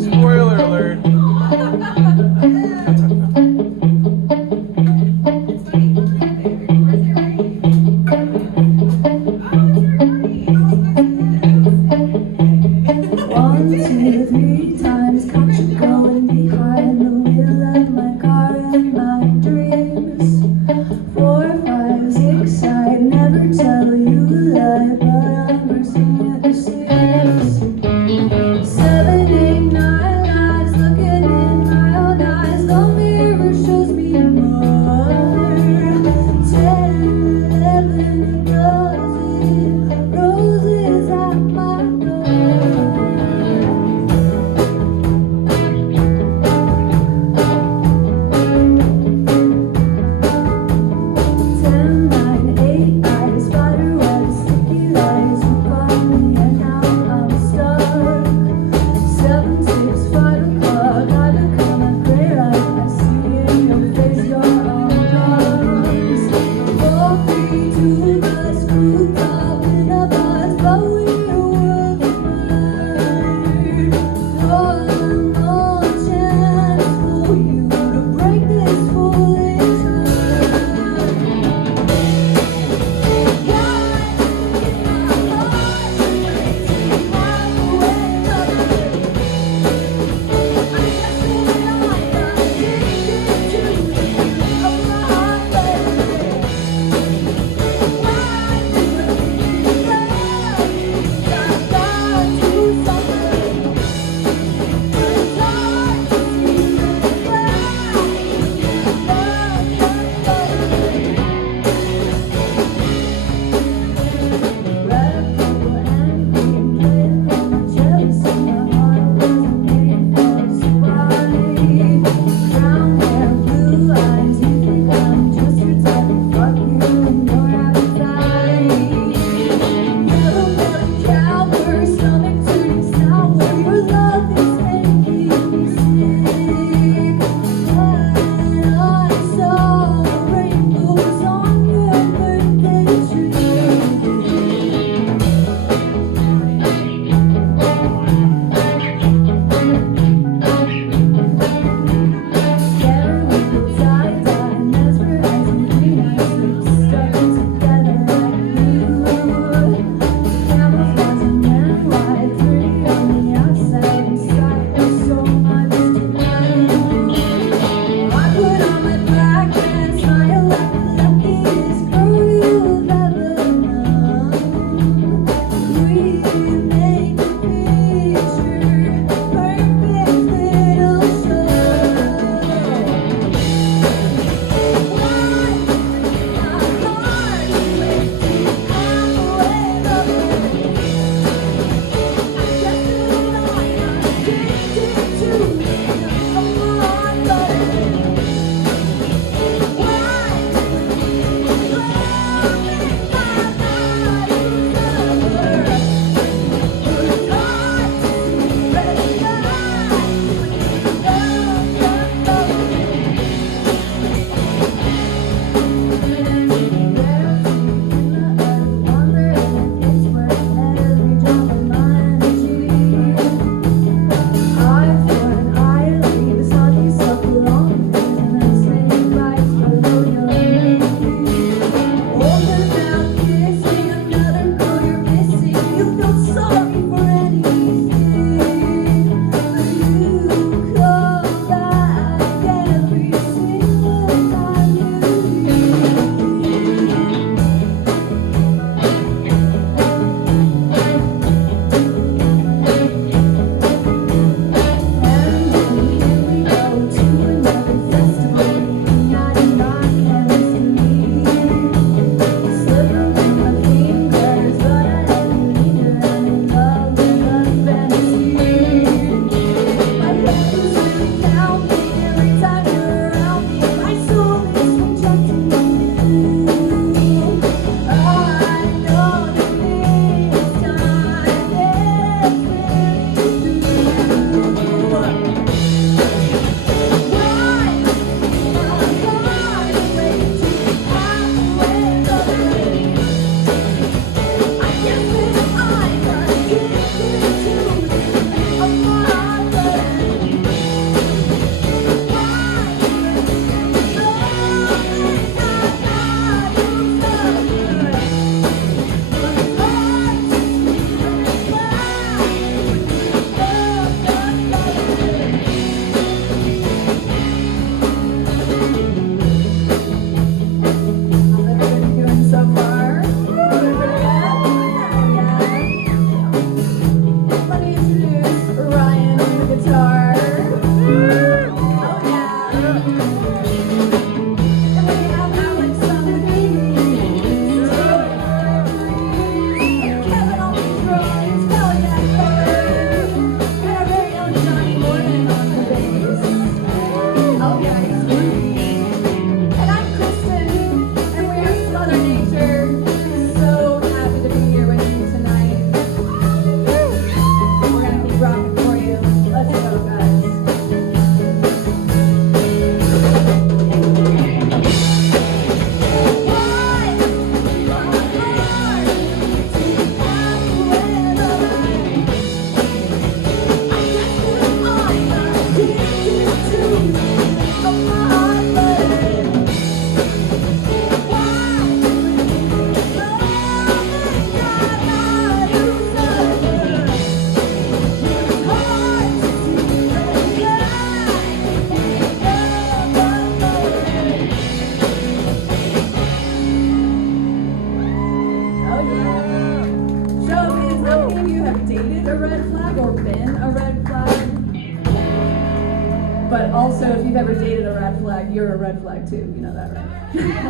Spoiler alert. One, two, three times caught you going behind the wheel of my car and my dreams. 4, 5, 6, I'd never tell you a lie, but I'm bursting at the seams. 7, 8, 9 lives looking in my own eyes. The mirror shows me more. 10, 11, a dozen roses at my door. But also, if you've ever dated a red flag, you're a red flag too. You know that, right?